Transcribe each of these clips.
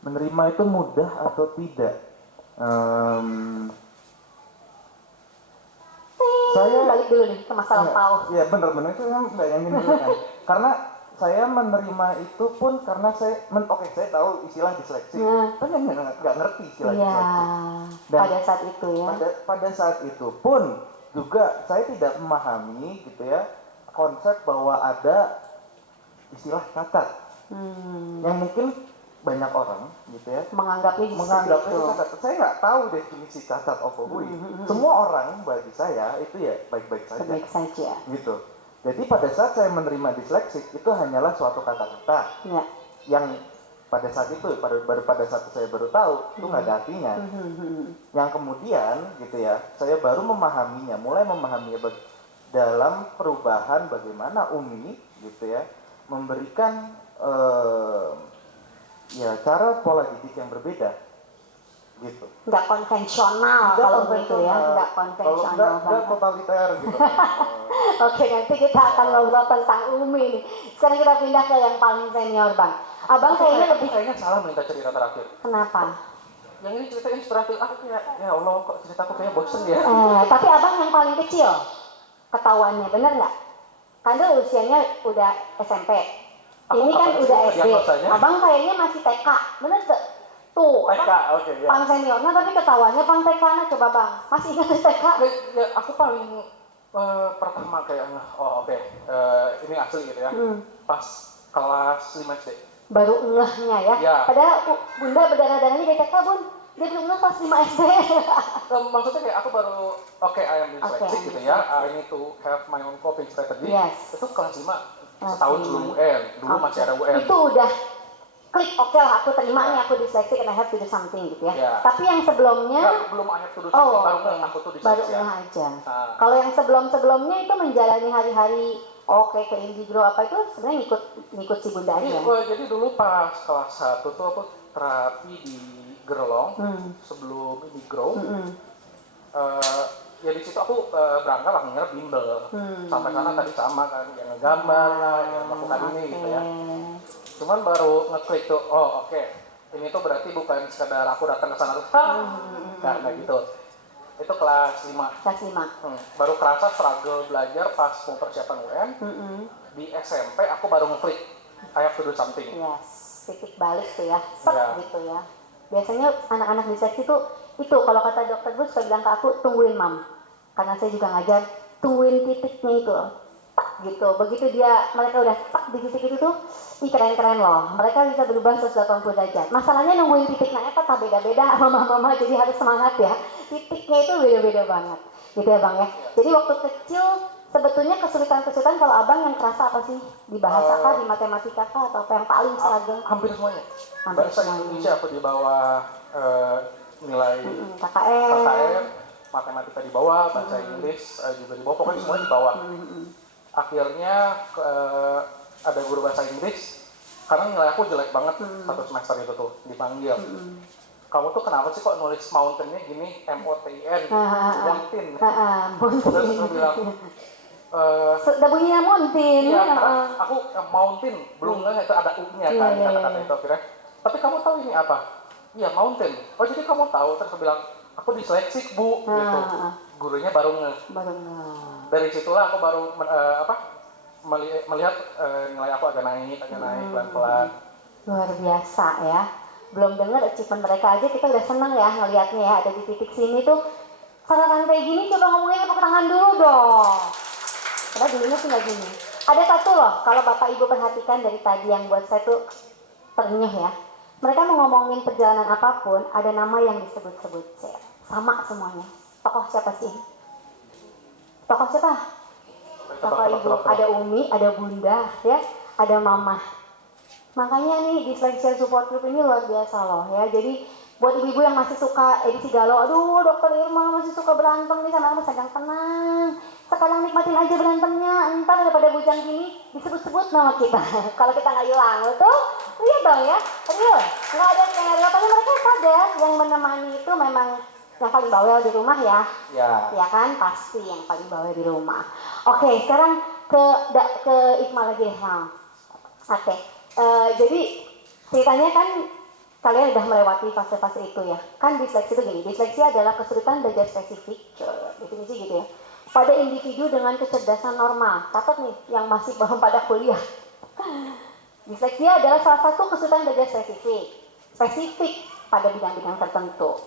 Menerima itu mudah atau tidak? Saya balik dulu nih ke masa lampau. Iya benar-benar itu yang nggak yang dulu kan. Karena saya menerima itu pun karena saya saya tahu istilah disleksi. Saya nggak ngerti istilah disleksi. Dan pada saat itu ya. Pada saat itu pun juga saya tidak memahami gitu ya konsep bahwa ada istilah cacat. Yang mungkin banyak orang gitu ya menganggapnya itu cacat. Saya nggak tahu definisi cacat opobui. Semua orang bagi saya itu ya baik-baik saja. Baik saja. Gitu. Jadi pada saat saya menerima disleksik itu hanyalah suatu kata-kata yang pada saat itu baru pada saat saya baru tahu itu nggak ada artinya. Yang kemudian gitu ya saya baru memahaminya, mulai memahaminya dalam perubahan bagaimana Umi gitu ya memberikan ya cara pola didik yang berbeda gitu. Nggak konvensional kalau begitu ya, nggak konvensional nggak totaliter gitu. Oke, nanti kita akan ngobrol tentang Umi nih. Sekarang kita pindah ke yang paling senior Bang. Abang kayaknya salah minta cerita terakhir. Kenapa? Yang ini cerita inspiratif aku kayak ya Allah kok ceritaku kayak bosen ya. Tapi abang yang paling kecil ketahuannya bener nggak? Karena usianya udah SMP. Ini kan udah SD. Abang kayaknya masih TK, bener tuh? Tuh, TK, oke ya. Pang seniornya tapi ketahuannya Pang TK nah coba Bang. Masih ingat TK? Ya, aku paling pertama kayaknya, ini asli gitu ya. Pas kelas 5 SD. Baru ngehnya ya. Padahal Bunda berdarah-darahnya dari TK Bun. Dia belum ngeh pas 5 SD. Maksudnya kayak aku baru I am dyslexic gitu ya. I need to have my own coping strategy. Itu kelas 5 setahun sebelum UN. Dulu masih ada UN. Itu udah klik oke lah aku terima nih aku dyslexic and I have to do something gitu ya. Tapi yang sebelumnya belum I have to do something baru aku tuh baru aja. Kalau yang sebelumnya itu menjalani hari-hari ke Indigrow apa itu sebenarnya ngikut si Bunda ya. Jadi dulu pas kelas 1 tuh aku terapi di Gerlong sebelum Indigrow. Ya di situ aku berangkat lah ngira bimbel. Sampai sana tadi sama kan yang ngegambar lah, yang melakukan ini gitu ya. Cuman baru ngeklik tuh, ini tuh berarti bukan sekedar aku datang ke sana terus karena gitu. Itu kelas 5. Kelas 5. Baru kerasa struggle belajar pas mau persiapan UN. Di SMP aku baru ngeklik I have to do something. Yes, titik balik tuh ya. Gitu ya. Biasanya anak-anak disleksi tuh itu kalau kata dokter Gus suka bilang ke aku tungguin mam. Karena saya juga ngajar tungguin titiknya itu loh. Gitu. Begitu mereka udah di titik itu tuh keren-keren loh. Mereka bisa berubah 180 derajat. Masalahnya nungguin titiknya tak beda-beda mama-mama jadi harus semangat ya. Titiknya itu beda-beda banget. Gitu ya Bang ya. Jadi waktu kecil sebetulnya kesulitan-kesulitan kalau Abang yang kerasa apa sih? Di bahasa kah, di matematika kah, atau apa yang paling struggle? Hampir semuanya. Bahasa Indonesia aku di bawah nilai KKM, matematika di bawah, bahasa Inggris juga di bawah, pokoknya semuanya di bawah. Akhirnya ada guru bahasa Inggris karena nilai aku jelek banget satu semester itu tuh dipanggil. Kamu tuh kenapa sih kok nulis mountain-nya gini MOTN mountain. Terus aku bilang sudah bunyinya mountain. Iya, karena aku mountain belum nggak itu ada U-nya kan kata-kata itu akhirnya. Tapi kamu tahu ini apa? Iya mountain. Oh jadi kamu tahu? Terus aku bilang aku disleksik bu gitu. Gurunya baru nge. Dari situlah aku baru melihat nilai aku agak naik pelan-pelan. Luar biasa ya. Belum dengar achievement mereka aja kita udah seneng ya ngelihatnya ya ada di titik sini tuh. Saran kayak gini coba ngomongnya tepuk tangan dulu dong. Karena dulunya sih nggak gini. Ada satu loh kalau Bapak Ibu perhatikan dari tadi yang buat saya tuh ternyuh ya. Mereka mau ngomongin perjalanan apapun ada nama yang disebut-sebut sama semuanya. Tokoh siapa sih? Tokoh siapa? Bapak Ibu, ada Umi, ada Bunda, ya, ada Mama. Makanya nih Dyslexia Support Group ini luar biasa loh ya. Jadi buat ibu-ibu yang masih suka edisi galau, aduh dokter Irma masih suka berantem nih sama aku, sedang tenang. Sekarang nikmatin aja berantemnya, entar daripada bujang gini disebut-sebut nama kita. Kalau kita nggak hilang, tuh lihat dong ya, real. Nggak ada skenario, tapi mereka sadar yang menemani itu memang yang paling bawel di rumah ya. Ya kan, pasti yang paling bawel di rumah. Oke, sekarang ke Iqmal lagi deh. Oke. Jadi ceritanya kan kalian udah melewati fase-fase itu ya. Kan disleksi itu gini, disleksi adalah kesulitan belajar spesifik, definisi gitu ya, pada individu dengan kecerdasan normal. Catat nih, yang masih belum pada kuliah. Disleksia adalah salah satu kesulitan belajar spesifik pada bidang-bidang tertentu,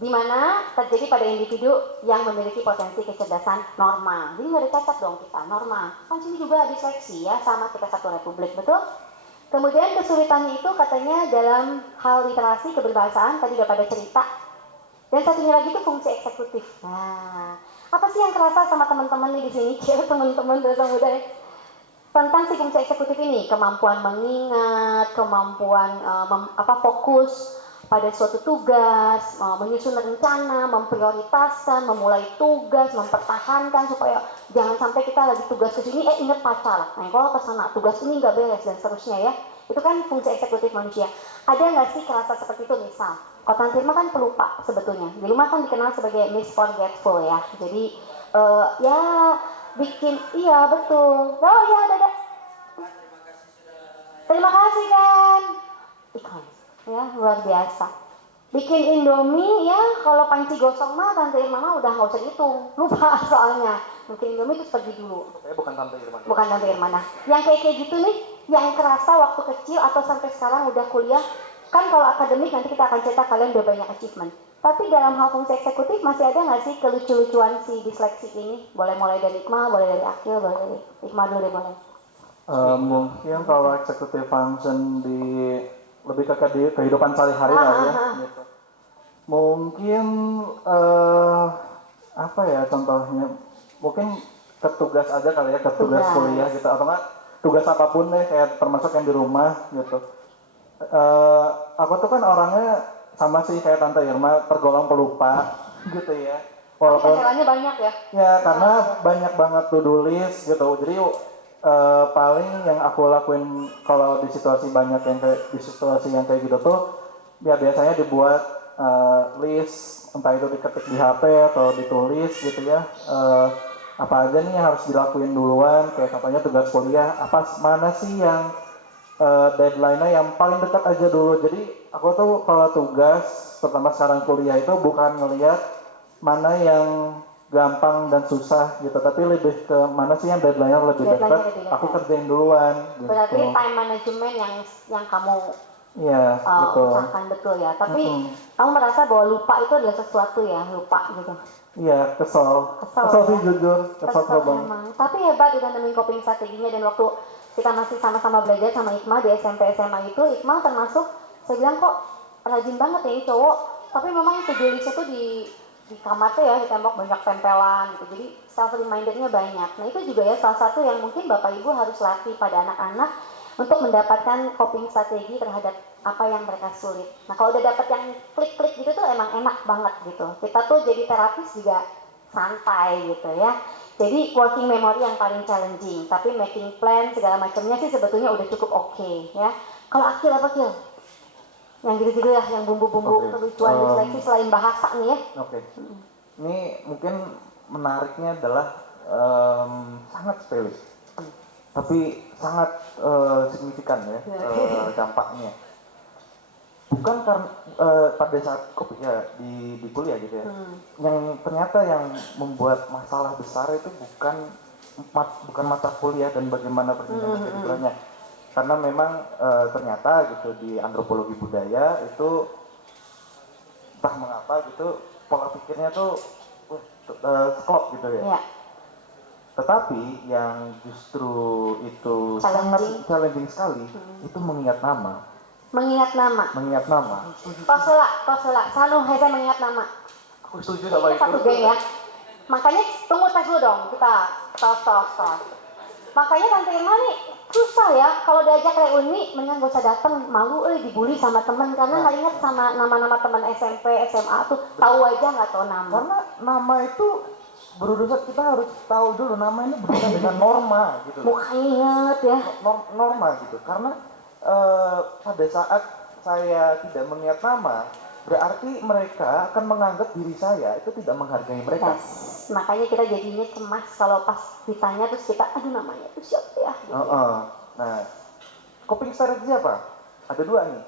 di mana terjadi pada individu yang memiliki potensi kecerdasan normal. Jadi nggak dicatat dong kita, normal. Kan sini juga disleksi ya, sama kita satu republik, betul? Kemudian kesulitannya itu katanya dalam hal literasi, keberbahasaan, tadi udah pada cerita. Dan satunya lagi itu fungsi eksekutif. Nah, apa sih yang kerasa sama teman-teman nih di sini? Kira teman-teman dewasa muda ya? Tentang si fungsi eksekutif ini, kemampuan mengingat, kemampuan fokus pada suatu tugas, menyusun rencana, memprioritaskan, memulai tugas, mempertahankan supaya jangan sampai kita lagi tugas ke sini, ingat pacar. Nah, kalau ke sana tugas ini nggak beres dan seterusnya ya. Itu kan fungsi eksekutif manusia. Ada nggak sih kerasa seperti itu? Misal, kalau Tante Irma kan pelupa sebetulnya. Di rumah kan dikenal sebagai Miss Forgetful ya. Jadi ya bikin, iya betul. Oh iya, dadah. Terima kasih kan. Ikan. Ya, luar biasa. Bikin Indomie ya, kalau panci gosong mah Tante Irma udah nggak usah dihitung, lupa soalnya. Bikin Indomie itu pergi dulu. Bukan Tante Irma. Bukan Tante Irma. Nah, yang kayak gitu nih, yang kerasa waktu kecil atau sampai sekarang udah kuliah, kan kalau akademik nanti kita akan cerita kalian udah banyak achievement. Tapi dalam hal fungsi eksekutif masih ada nggak sih kelucu-lucuan si disleksi ini? Boleh mulai dari Iqmal, boleh dari Akil, boleh dari Iqmal dulu deh boleh. Mungkin kalau executive function di lebih ke kehidupan sehari-hari lah ya gitu. Mungkin apa ya contohnya, mungkin ketugas aja kali ya, ketugas kuliah gitu, atau enggak tugas apapun deh, kayak termasuk yang di rumah gitu. Aku tuh kan orangnya sama sih kayak Tante Irma, tergolong pelupa gitu ya. Walaupun kesalahannya banyak ya? Ya, karena banyak banget to-do list gitu. Jadi paling yang aku lakuin kalau di situasi banyak yang kayak di situasi yang kayak gitu tuh, ya biasanya dibuat list, entah itu diketik di HP atau ditulis gitu ya. Apa aja nih yang harus dilakuin duluan, kayak contohnya tugas kuliah, mana sih yang deadline-nya yang paling dekat aja dulu. Jadi aku tuh kalau tugas, terutama sekarang kuliah itu bukan ngelihat mana yang gampang dan susah gitu, tapi lebih ke mana sih yang deadline-nya lebih dekat, aku kerjain duluan gitu. Berarti time management yang kamu usahakan betul ya. Tapi kamu merasa bahwa lupa itu adalah sesuatu ya, lupa gitu. Iya, kesel sih jujur, kesel memang. Tapi hebat udah nemuin coping strateginya. Dan waktu kita masih sama-sama belajar sama Iqmal di SMP SMA itu, Iqmal termasuk, saya bilang kok rajin banget ya ini cowok, tapi memang to-do list itu di kamar tuh ya, di tembok banyak tempelan gitu, jadi self remindernya banyak. Nah itu juga ya salah satu yang mungkin Bapak Ibu harus latih pada anak-anak untuk mendapatkan coping strategi terhadap apa yang mereka sulit. Nah kalau udah dapat yang klik-klik gitu tuh emang enak banget gitu. Kita tuh jadi terapis juga santai gitu ya. Jadi working memory yang paling challenging, tapi making plan segala macamnya sih sebetulnya udah cukup oke ya. Kalau Akil apa Akil? Yang gitu-gitu ya, yang bumbu-bumbu kelucuan disleksi selain bahasa nih ya. Ini mungkin menariknya adalah sangat sepele, tapi sangat signifikan ya dampaknya. Bukan karena pada saat di kuliah gitu ya, yang ternyata yang membuat masalah besar itu bukan mata kuliah dan bagaimana perjalanan karena memang ternyata gitu di antropologi budaya itu entah mengapa gitu pola pikirnya tuh klop gitu ya. Tetapi yang justru itu sangat challenging sekali itu mengingat nama. Mengingat nama. Kosela. Selalu saya mengingat nama. Aku setuju sama itu. Satu geng ya. Makanya tunggu tes dulu dong kita tos. Makanya Tante Irma nih susah ya kalau diajak reuni, mendingan gak usah datang, malu dibully sama temen karena nggak inget sama nama-nama teman SMP, SMA tuh tahu aja nggak tahu nama. Karena nama itu berurusan, kita harus tahu dulu nama ini berurusan dengan norma gitu. Bukan inget ya. Norma gitu. Karena pada saat saya tidak mengingat nama, berarti mereka akan menganggap diri saya itu tidak menghargai mereka. Makanya kita jadinya cemas kalau pas ditanya terus kita, aduh namanya itu siapa ya? Gitu. Nah, coping strategi apa? Ada dua nih.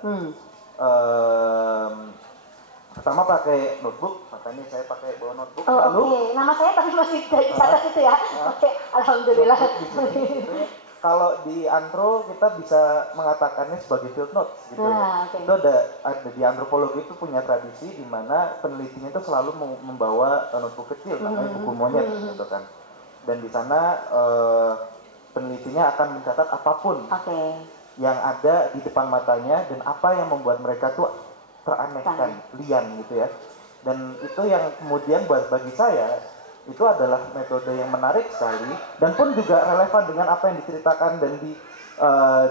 pertama pakai notebook, makanya saya pakai bawa notebook. Oh, Lalu oke. Nama saya tapi masih dicatat itu ya. Oke, alhamdulillah. kalau di Antro kita bisa mengatakannya sebagai field notes gitu. Nah, oke. Itu ada di antropologi itu punya tradisi di mana penelitinya itu selalu membawa notebook kecil namanya buku monyet gitu kan. Dan di sana penelitinya akan mencatat apapun yang ada di depan matanya dan apa yang membuat mereka tuh teranehkan, liar gitu ya. Dan itu yang kemudian bagi saya itu adalah metode yang menarik sekali dan pun juga relevan dengan apa yang diceritakan dan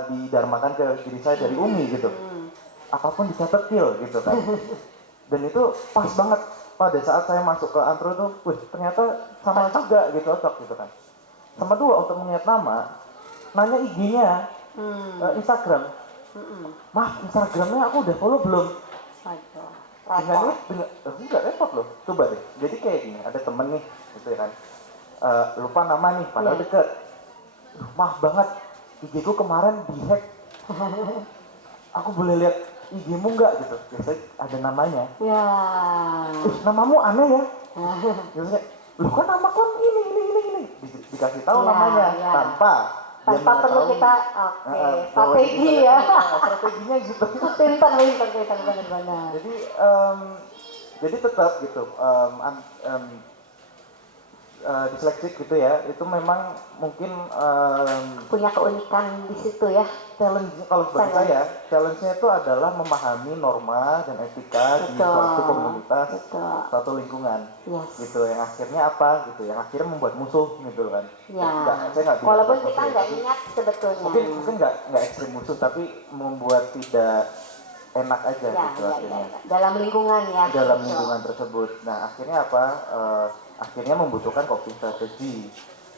didarmakan ke diri saya dari Umi gitu. Apapun dicatat gitu kan. Dan itu pas banget pada saat saya masuk ke Antro tuh, wih ternyata sama juga gitu, cocok gitu kan. Sama dua untuk mengingat nama, nanya IG-nya, Instagram. Maaf, Instagramnya aku udah follow belum? Enggak repot loh, coba deh. Jadi kayak gini, ada temen nih, gitu ya kan. Lupa nama nih, padahal deket. Maaf banget, IG ku kemarin dihack. Aku boleh lihat IG-mu nggak gitu? Biasanya ada namanya. Ya. Namamu aneh ya? Biasanya, lu kan nama kan ini. Dikasih tahu namanya tanpa perlu kita strategi ya. Strateginya gitu. Pintar benar. Jadi tetap gitu disleksik gitu ya, itu memang mungkin punya keunikan di situ ya. Challenge kalau bagi saya, challenge-nya itu adalah memahami norma dan etika di suatu komunitas, suatu lingkungan, gitu. Yang akhirnya apa gitu? Yang akhirnya membuat musuh gitu kan? Ya. Saya nggak walaupun kita nggak niat sebetulnya. Mungkin nggak ekstrim musuh, tapi membuat tidak enak aja gitu akhirnya. Dalam lingkungan ya. Dalam lingkungan tersebut. Nah akhirnya apa? Akhirnya membutuhkan coping strategi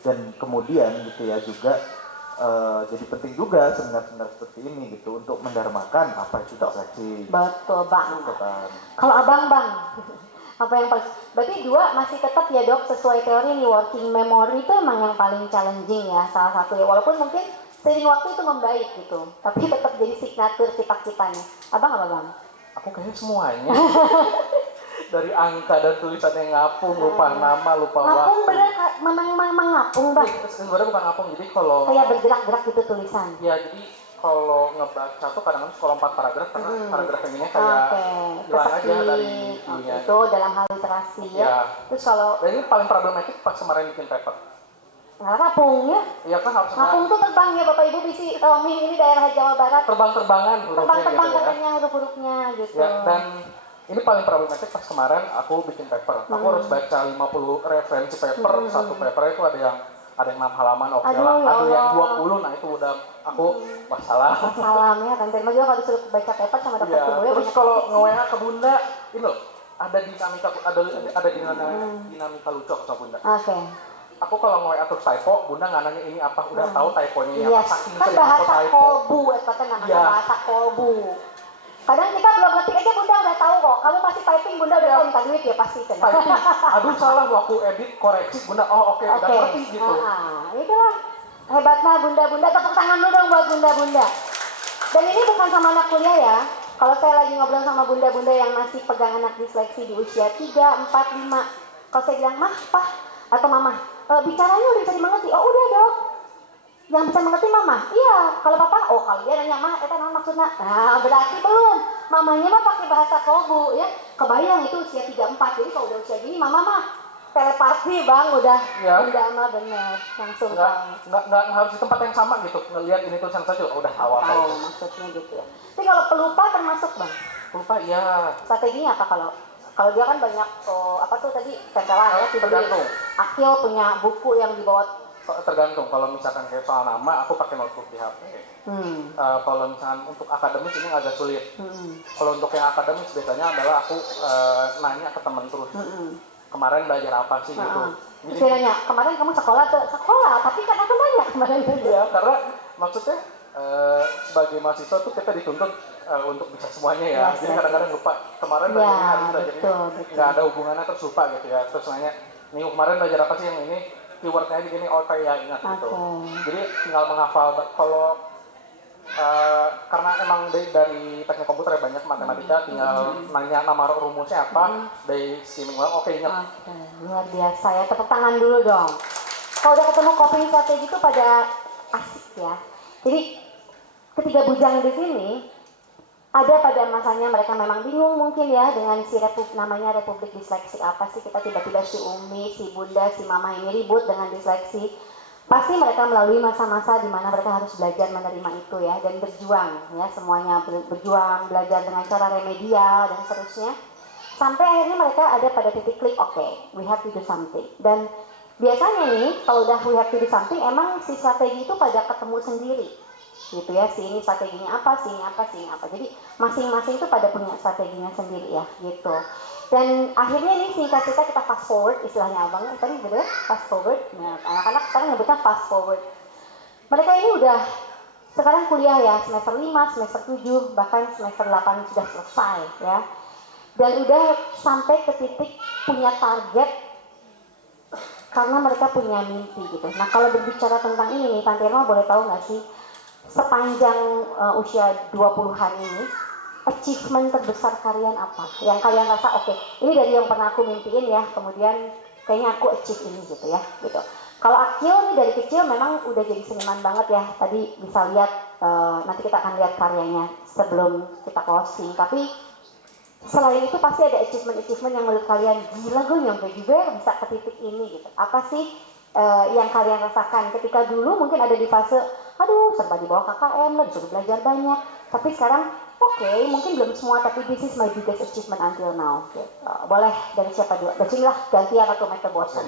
dan kemudian gitu ya juga. Jadi penting juga seminar-seminar seperti ini gitu untuk mendarmakan apa itu disleksi. Betul bang. Kalau abang apa yang paling? Berarti dua masih tetap ya dok sesuai teori nih, working memory itu emang yang paling challenging ya salah satu ya, walaupun mungkin seiring waktu itu membaik gitu, tapi tetap jadi signature kita-kitanya. Abang apa bang? Aku kayaknya semuanya. Dari angka dan tulisan yang ngapung, lupa nama, lupa waktu. Ngapung bener, memang ngapung bang? Sebenarnya bukan ngapung, jadi kalau kayak bergerak-gerak gitu tulisan? Ya, jadi kalau ngebaca tuh kadang-kadang kalau 4 paragraf, karena paragraf yang ini kayak hilang aja dari ininya. Itu dalam hal literasi ya. Terus kalau... Dan ini paling problematik pas kemarin bikin paper. Nggak ngapung ya? Iya kan harusnya. Ngapung tuh terbang ya Bapak Ibu, bisi Romi ini daerah Jawa Barat. Terbang-terbangan hurufnya terbang gitu ya. Katanya huruf-hurufnya gitu. Ya, dan ini paling problematik pas kemarin aku bikin paper. Aku harus baca 50 referensi paper, satu paper itu ada yang 6 halaman, oke lah. Ada yang 20, nah itu udah aku masalah. Salam ya kan. Terima juga kalau disuruh baca paper sama dokter ya, terus kalau nge-WA ke Bunda, ini loh, ada dinamika lucu sama Bunda. Oke. Aku kalau nge-WA terus typo, Bunda nggak nanya ini apa, udah tahu typonya ini apa. Saking kan sering aku bahasa typo. kolbu, namanya bahasa kolbu. Kadang kita belum ngetik aja Bunda udah tahu kok. Kamu pasti typing Bunda udah minta duit ya pasti kan. Typing, aduh salah waktu edit koreksi Bunda, oh oke, udah ngerti gitu. Itulah hebatnya Bunda-Bunda, tepuk tangan dulu dong buat Bunda-Bunda. Dan ini bukan sama anak kuliah ya. Kalau saya lagi ngobrol sama Bunda-Bunda yang masih pegang anak disleksi di usia 3, 4, 5. Kalau saya bilang, Mah, Pah, atau Mama, bicaranya udah bisa dimengerti. Oh udah dok. Yang bisa mengerti mama? Iya. Kalau papa? Oh kalau dia nanya mah, itu nama maksudnya. Nah berarti belum. Mamanya mah pakai bahasa kolbu ya. Kebayang itu usia 3, 4. Jadi kalau udah usia gini mama mah telepati bang udah. Ya. Udah mah bener. Langsung nggak harus di tempat yang sama gitu. Ngelihat ini tulisan saja udah awal. Tahu maksudnya gitu ya. Tapi kalau pelupa termasuk bang? Pelupa iya. Strateginya apa kalau dia kan banyak apa tuh tadi tempelan ya. Tergantung. Akil punya buku yang dibawa. Tergantung, kalau misalkan kayak soal nama, aku pakai notebook di HP. Kalau misalkan untuk akademis ini agak sulit. Kalau untuk yang akademis biasanya adalah aku nanya ke teman terus. Kemarin belajar apa sih gitu. Jadi nanya, kemarin kamu sekolah, tapi kan aku nanya kemarin. Iya, karena maksudnya sebagai mahasiswa tuh kita dituntut untuk bisa semuanya ya. Jadi kadang-kadang lupa kemarin belajar ini, hari belajar ini, nggak ada hubungannya terus lupa gitu ya. Terus nanya, minggu kemarin belajar apa sih yang ini? Keywordnya aja gini, oh kayak ingat gitu. Jadi tinggal menghafal. Kalau karena emang dari teknik komputer banyak matematika, tinggal nanya nama rumusnya apa, dari skimming ulang, oke ingat. Oke, luar biasa ya, tepuk tangan dulu dong. Kalau udah ketemu coping strategi itu pada asik ya. Jadi ketiga bujang di sini ada pada masanya mereka memang bingung mungkin ya dengan si namanya Republik Disleksi apa sih, kita tiba-tiba si Umi, si Bunda, si Mama ini ribut dengan disleksi. Pasti mereka melalui masa-masa di mana mereka harus belajar menerima itu ya dan berjuang ya, semuanya berjuang, belajar dengan cara remedial dan seterusnya. Sampai akhirnya mereka ada pada titik klik, oke, we have to do something. Dan biasanya nih kalau udah we have to do something, emang si strategi itu pada ketemu sendiri. Gitu ya, si ini strateginya apa, si ini apa, si ini apa. Jadi masing-masing itu pada punya strateginya sendiri ya, gitu. Dan akhirnya nih singkat cerita kita fast forward, istilahnya abang tadi bener fast forward. Nah, anak-anak sekarang nyebutnya fast forward. Mereka ini udah sekarang kuliah ya, semester 5, semester 7, bahkan semester 8 sudah selesai ya. Dan udah sampai ke titik punya target karena mereka punya mimpi gitu. Nah kalau berbicara tentang ini nih, Tante Irma boleh tahu nggak sih sepanjang usia 20-an ini achievement terbesar kalian apa? Yang kalian rasa oke, ini dari yang pernah aku mimpiin ya, kemudian kayaknya aku achieve ini gitu ya, gitu. Kalau Akil nih dari kecil memang udah jadi seniman banget ya. Tadi bisa lihat, nanti kita akan lihat karyanya sebelum kita closing. Tapi selain itu pasti ada achievement yang menurut kalian gila gue nyampe juga ya bisa ke titik ini gitu. Apa sih yang kalian rasakan ketika dulu mungkin ada di fase aduh serba di bawah KKM lah, disuruh belajar banyak, tapi sekarang oke, mungkin belum semua, tapi this is my biggest achievement until now. Boleh dari siapa dulu? Dari sinilah gantian atau Mr. Bosan.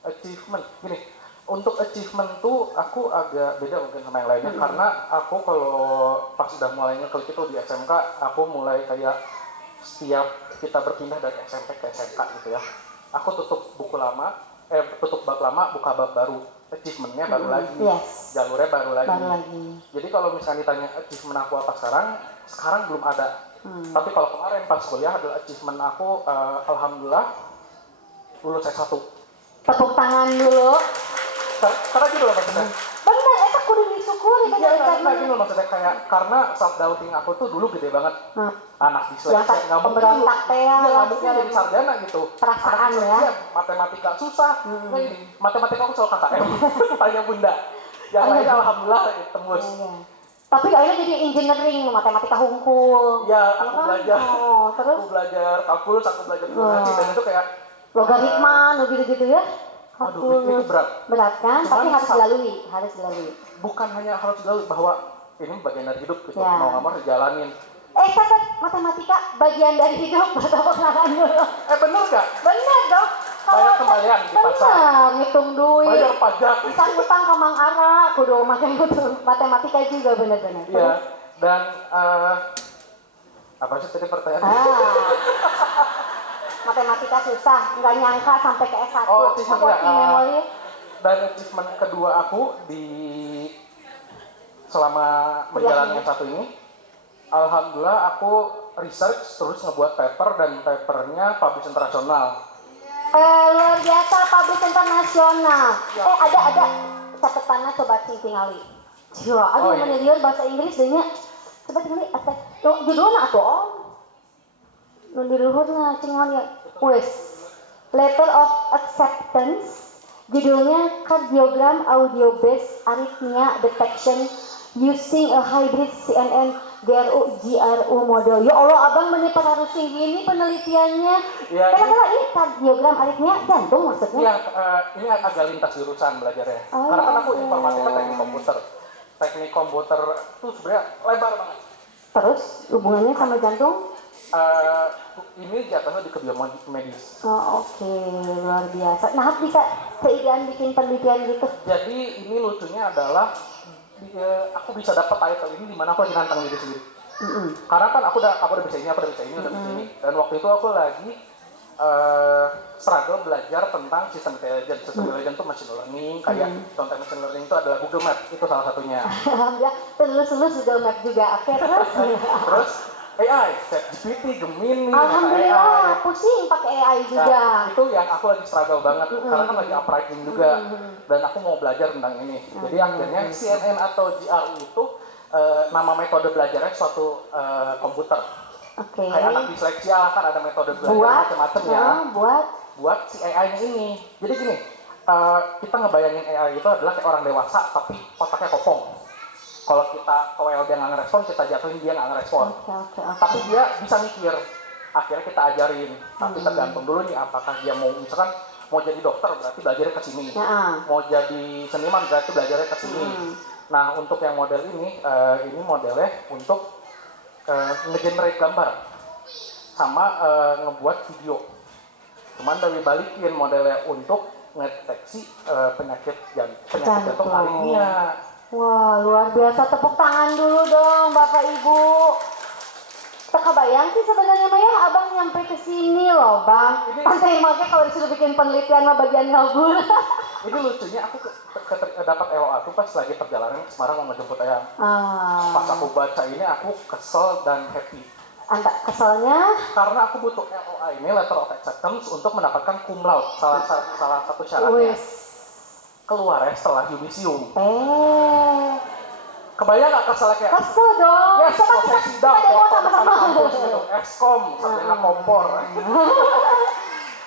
Achievement, gini, untuk achievement tuh aku agak beda mungkin sama yang lainnya, karena aku kalau pas udah mulai ngeklik itu di SMK, aku mulai kayak setiap kita berpindah dari SMP ke SMK gitu ya, aku tutup buku lama, tutup bab lama, buka bab baru, achievementnya baru lagi, jalurnya baru lagi. Jadi kalau misalnya ditanya achievement aku apa sekarang belum ada. Tapi kalau kemarin pas kuliah adalah achievement aku, alhamdulillah lulus S1. Tepuk tangan dulu. Karena gitu loh maksudnya. Bener, itu kudu disyukuri. Iya, karena gitu loh maksudnya, kayak karena self doubting aku tuh dulu gede banget. Anak disleksi nggak mungkin jadi sarjana gitu. Perasaan ya. Matematika susah. Nah ini matematika aku selalu KKM. Tanya bunda. Yang lain alhamdulillah tembus. Tapi akhirnya jadi engineering, matematika hungkul. Iya, aku belajar. Terus? Aku belajar kalkulus, aku belajar Fibonacci, dan itu kayak logaritma, gitu-gitu ya. Aduh, itu berat. Berat kan? Cuman tapi harus dilalui. Bukan hanya harus dilalui, bahwa ini bagian dari hidup gitu. Mau nggak mau harus dijalanin. Tetep matematika bagian dari hidup, tepuk tangan dulu. Bener nggak? Bener dong. Bayar kembalian di pasar. Bener, ngitung duit. Bayar pajak. Utang ke Mang Ara, kudu makan matematika juga bener-bener. Iya, dan apa sih tadi pertanyaannya? Matematika susah, nggak nyangka sampai ke S1. Oh, achievement ya. Dan achievement kedua aku di selama menjalani yang satu ini, alhamdulillah aku research terus ngebuat paper, dan papernya publish internasional. Luar biasa, publish internasional. Ada catatannya, coba tinggali. Aduh, meneliur bahasa Inggris dehnya. Coba tinggali, judulnya atuh om. Nu di luhurna tinggal ya. Letter of Acceptance. Judulnya Cardiogram Audio Based Arrhythmia Detection Using a Hybrid CNN GRU Model. Ya Allah, abang menipar harus gini penelitiannya. Kira-kira ini kardiogram aritmia jantung maksudnya? Iya, ini agak lintas jurusan belajarnya. Karena kan aku informatika teknik komputer. Teknik komputer tuh sebenarnya lebar banget. Terus hubungannya sama jantung? Ini jatuhnya di biomedis. Oke, luar biasa. Nah, bisa keidean bikin penelitian gitu? Jadi ini lucunya adalah aku bisa dapat title ini di mana aku lagi nantang diri sendiri. Karena kan aku udah bisa ini. Dan waktu itu aku lagi struggle belajar tentang sistem intelligence. Sistem intelligence itu machine learning, kayak contoh machine learning itu adalah Google Map, itu salah satunya. Alhamdulillah, terus Google Map juga. Oke, terus AI, ChatGPT, Gemini, alhamdulillah, pusing pakai AI juga. Nah, itu yang aku lagi struggle banget, karena kan lagi uprising juga, dan aku mau belajar tentang ini. Jadi akhirnya CNN atau GRU itu nama metode belajarnya suatu komputer. Oke. Kayak anak disleksia kan ada metode belajar macam-macam ya. Buat si AI-nya ini. Jadi gini, kita ngebayangin AI itu adalah kayak orang dewasa tapi otaknya kopong. Kalau kita kewel dia nggak ngerespon, kita jatuhin dia nggak ngerespon. Tapi dia bisa mikir. Akhirnya kita ajarin. Tapi tergantung dulu nih apakah dia mau misalkan mau jadi dokter berarti belajarnya ke sini. Mau jadi seniman berarti belajarnya ke sini. Nah untuk yang model ini modelnya untuk nge-generate gambar sama ngebuat video. Cuman dari balikin modelnya untuk ngedeteksi penyakit jantung aritmia. Wah luar biasa, tepuk tangan dulu dong Bapak Ibu. Tak kebayang sih sebenarnya Maya abang nyampe ke sini loh bang. Pantai makanya kalau disuruh bikin penelitian mah bagian ngabur. Ini lucunya aku dapat LOA tuh pas lagi perjalanan ke Semarang mau ngejemput Eyang. Pas aku baca ini aku kesel dan happy. Anda keselnya? Karena aku butuh LOA ini, letter of acceptance, untuk mendapatkan cum laude. Salah satu syaratnya. Keluar ya setelah yudisium. Kebayang gak keselnya kayak? Kesel dong. Yes, selesai sidang, foto depan kampus gitu. Eskom, sarjana kompor.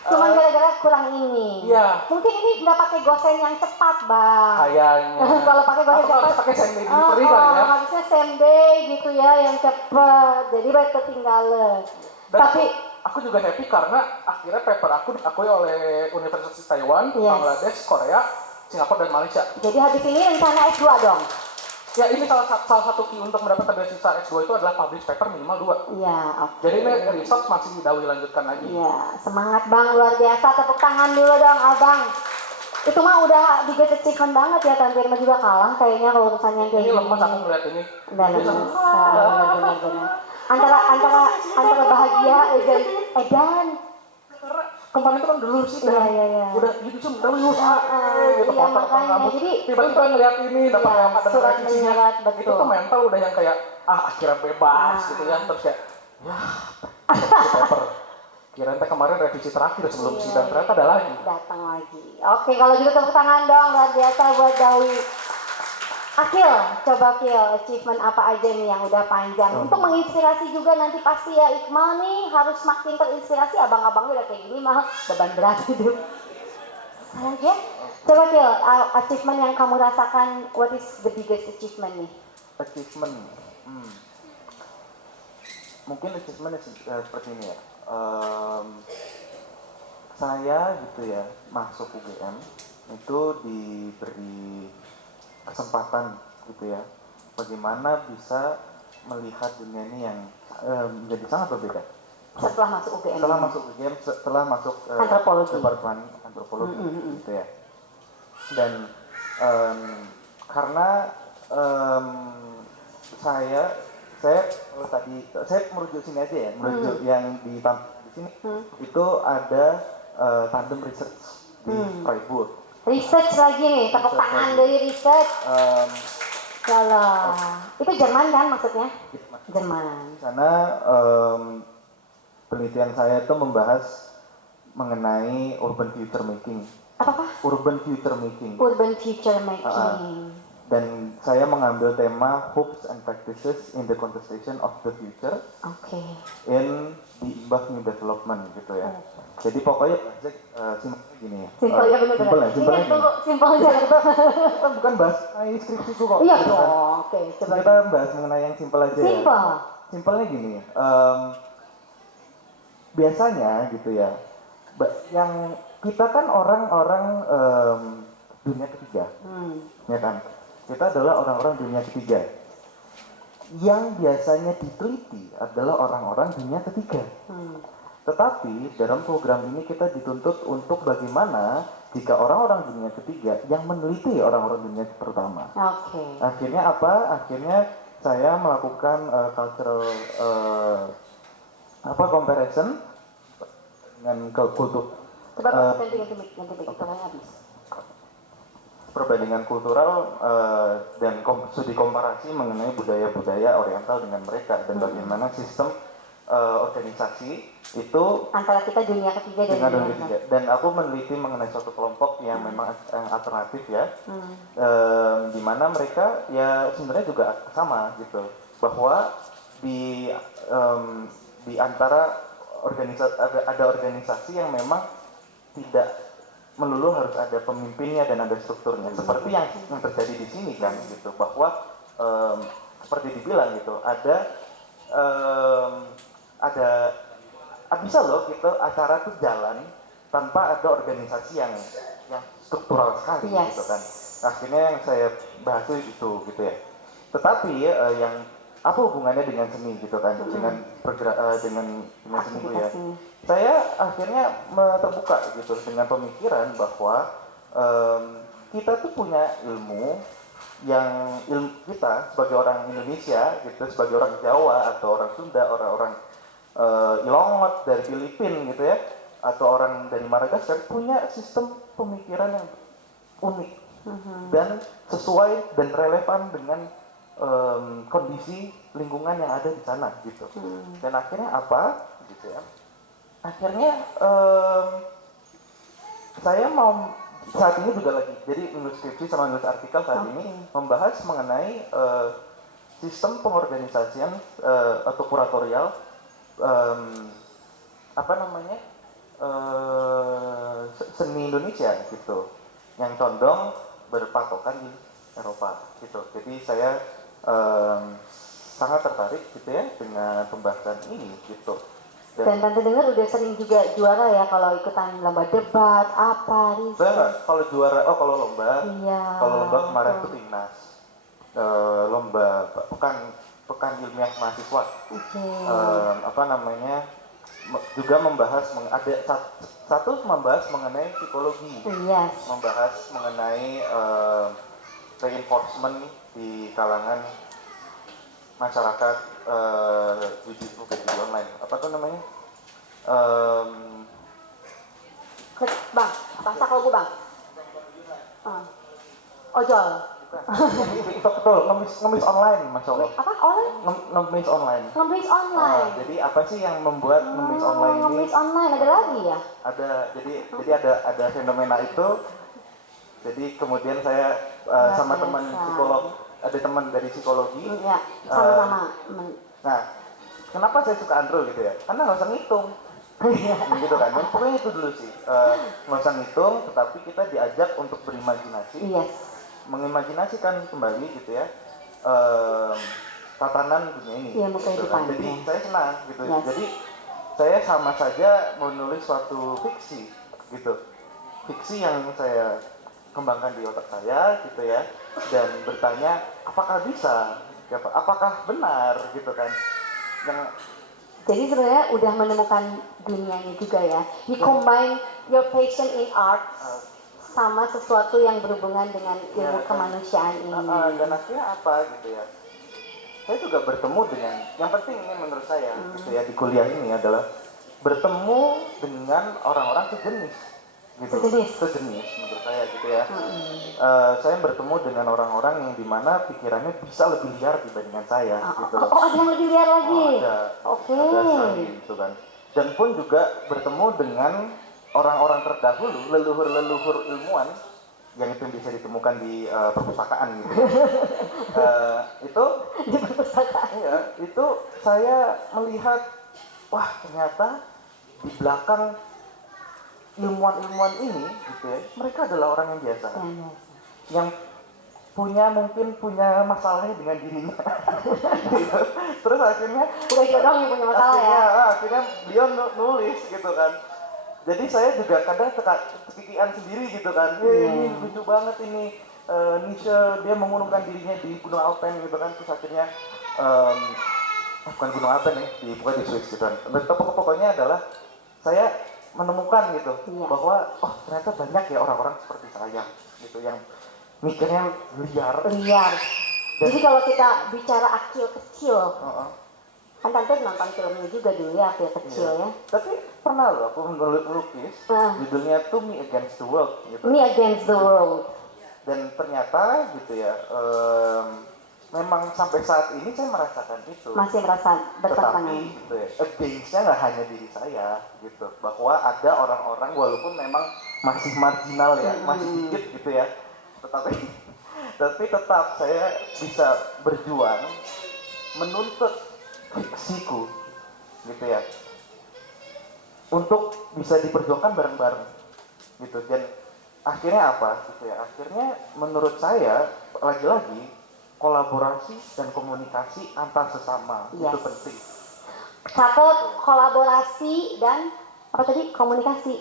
Cuman gara-gara kurang ini. Iya. Mungkin ini nggak pakai gosen yang cepat bang. Kayaknya. Kalau pakai gosen cepat. Harus pakai same day delivery kan ya. Harusnya same day gitu ya yang cepat. Jadi baik ketinggalan. Tapi aku juga happy karena akhirnya paper aku diakui oleh Universitas Taiwan, Bangladesh, Korea, Singapura dan Malaysia. Jadi habis ini rencana S2 dong. Ya ini salah satu key untuk mendapatkan beasiswa S2 itu adalah publish paper minimal 2. Iya, oke. Jadi ini research masih dilanjutkan lagi. Iya, semangat bang, luar biasa. Tepuk tangan dulu dong abang. Itu mah udah biggest achievement banget ya, Tanti Irma juga kalah kayaknya kalau urusan yang kayak ini. Ini lemas aku ngeliat ini. Udah lemas. Benar-benar. Antara bahagia Edan. Kemarin itu kan dulu sih, udah gitu cuma terus gitu iya, makanya. Jadi tiba-tiba ngeliat ini dapat apa dan surat revisinya, itu tuh mental udah yang kayak akhirnya bebas gitu ya, terus kayak paper. Kirain kemarin revisi terakhir sebelum sidang, ternyata ada lagi. Datang lagi. Oke, kalau gitu tepuk tangan dong, luar biasa buat Dawi. Akil, coba Akil, achievement apa aja nih yang udah panjang untuk menginspirasi juga nanti pasti ya Iqmal nih harus makin terinspirasi, abang-abang udah kayak gini mah beban berat hidup. Saya coba Akil, achievement yang kamu rasakan, what is the biggest achievement nih? Achievement, mungkin achievement seperti ini ya. Saya gitu ya masuk UGM itu diberi kesempatan gitu ya, bagaimana bisa melihat dunia ini yang menjadi sangat berbeda. Setelah masuk UGM. Setelah masuk departemen antropologi gitu ya. Dan karena saya merujuk sini aja ya, merujuk yang di sini itu ada tandem research di Freiburg. Research lagi nih, tepuk tangan dari research. Kalau itu Jerman kan maksudnya? Jerman. Karena penelitian saya itu membahas mengenai urban future making. Apa? Urban future making. Urban future making. Dan saya mengambil tema hopes and practices in the contestation of the future. In the Imbak New Development gitu ya. Jadi pokoknya simpelnya gini ya. Simpel ya benar-benar. Simpelnya. Kita bukan bahas skripsiku kok. Iya gitu dong. kan. Oke, coba. Kita bahas mengenai yang simpel aja ya. Simpelnya gini. Biasanya gitu ya. Yang kita kan orang-orang dunia ketiga. Ya kan? Kita adalah orang-orang dunia ketiga. Yang biasanya diteliti adalah orang-orang dunia ketiga. Tetapi dalam program ini kita dituntut untuk bagaimana jika orang-orang dunia ketiga yang meneliti orang-orang dunia pertama. Akhirnya apa? Akhirnya saya melakukan cultural comparison dengan kultur. Perbandingan kultural dan studi komparasi mengenai budaya-budaya Oriental dengan mereka dan bagaimana sistem organisasi itu antara kita dunia ketiga dan dengan dunia dunia ketiga. Dan aku meneliti mengenai suatu kelompok yang memang yang alternatif ya, di mana mereka ya sebenarnya juga sama gitu, bahwa di antara organisasi ada organisasi yang memang tidak melulu harus ada pemimpinnya dan ada strukturnya, seperti yang terjadi di sini kan gitu, bahwa seperti dibilang gitu ada bisa loh gitu acara tuh jalan tanpa ada organisasi yang struktural sekali gitu kan. Akhirnya yang saya bahas itu gitu ya. Tetapi yang apa hubungannya dengan seni gitu kan, dengan dengan seni itu ya. Saya akhirnya terbuka gitu dengan pemikiran bahwa kita tuh punya ilmu yang kita sebagai orang Indonesia gitu, sebagai orang Jawa atau orang Sunda, orang-orang Ilongot dari Filipina gitu ya, atau orang dari Madagaskar punya sistem pemikiran yang unik dan sesuai dan relevan dengan kondisi lingkungan yang ada di sana gitu. Dan akhirnya apa gitu ya? Akhirnya saya mau saat ini juga lagi jadi menulis skripsi sama menulis artikel saat ini membahas mengenai sistem pengorganisasian atau kuratorial seni Indonesia gitu, yang condong berpatokan di Eropa gitu. Jadi saya sangat tertarik gitu ya dengan pembahasan ini gitu. Dan tante dengar udah sering juga juara ya kalau ikutan lomba debat apa Enggak, kalau juara kalau lomba kemarin betul. tuh timnas lomba pekan ilmiah mahasiswa juga membahas membahas mengenai psikologi, membahas mengenai reinforcement di kalangan masyarakat judi online, apa tuh namanya? Bang, bahasa kalau bang. Ojol. Betul, ngemis online, Mas Allah. Apa online? Ngemis online. Ngemis online. Jadi apa sih yang membuat ngemis online ini? Ngemis online ada lagi ya? Ada, jadi ada fenomena itu. Jadi kemudian saya sama teman psikolog, ada teman dari psikologi. Iya, sama-sama. Nah, kenapa saya suka Andro gitu ya? Karena nggak usah ngitung. Gitu kan, dan pokoknya itu dulu sih, nggak usah ngitung, tetapi kita diajak untuk berimajinasi. Mengimajinasikan kembali gitu ya tatanan dunia ini. Gitu kan. Jadi saya senang gitu. Jadi saya sama saja menulis suatu fiksi gitu. Fiksi yang saya kembangkan di otak saya gitu ya, dan bertanya apakah bisa, apakah benar gitu kan. Jadi sebenarnya udah menemukan dunianya juga ya. You combine your passion in art sama sesuatu yang berhubungan dengan ilmu kemanusiaan ini. Dan akhirnya apa gitu ya? Saya juga bertemu dengan yang penting ini menurut saya gitu ya di kuliah ini adalah bertemu dengan orang-orang sejenis. Gitu. Sejenis menurut saya gitu ya. Saya bertemu dengan orang-orang yang dimana pikirannya bisa lebih liar dibandingkan saya. Gitu. Ada yang lebih liar lagi. Ada sekali gitu kan. Dan pun juga bertemu dengan orang-orang terdahulu, leluhur-leluhur ilmuwan yang itu bisa ditemukan di perpustakaan gitu. Itu di perpustakaan. Iya, itu saya melihat wah ternyata di belakang ilmuwan-ilmuwan ini gitu ya, mereka adalah orang yang biasa. Yang mungkin punya masalahnya dengan dirinya. Gitu. Terus akhirnya doang yang punya masalah ya. Akhirnya beliau nulis gitu kan. Jadi saya juga kadang kepikiran sendiri gitu kan. Ini lucu banget ini Nietzsche, dia mengurungkan dirinya di Gunung Alpen gitu kan. Terus akhirnya bukan Gunung Alpen ya, bukan di Swiss gitu kan. Pokoknya adalah saya menemukan gitu bahwa ternyata banyak ya orang-orang seperti saya gitu yang mikirnya liar. Jadi kalau kita bicara akil kecil, kan tante nonton filmnya juga dulu ya, akil kecil ya. Tapi pernah loh aku melukis, judulnya tuh Me Against the World gitu. Me Against the World. Dan ternyata gitu ya, memang sampai saat ini saya merasakan itu. Masih merasa bertentangan. Tetapi gitu ya, against-nya nggak hanya diri saya gitu, bahwa ada orang-orang walaupun memang masih marginal ya, masih dikit gitu ya, tapi tetap saya bisa berjuang menuntut fiksiku gitu ya, untuk bisa diperjuangkan bareng-bareng gitu. Dan akhirnya apa gitu ya, akhirnya menurut saya lagi-lagi kolaborasi dan komunikasi antar sesama itu Yes. penting. Satu, kolaborasi dan apa tadi, komunikasi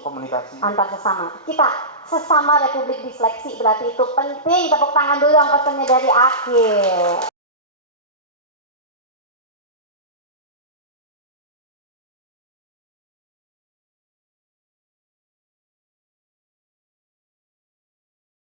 antar sesama. Kita sesama Republik Disleksi berarti itu penting. Tepuk tangan dulu yang pesannya dari Akil.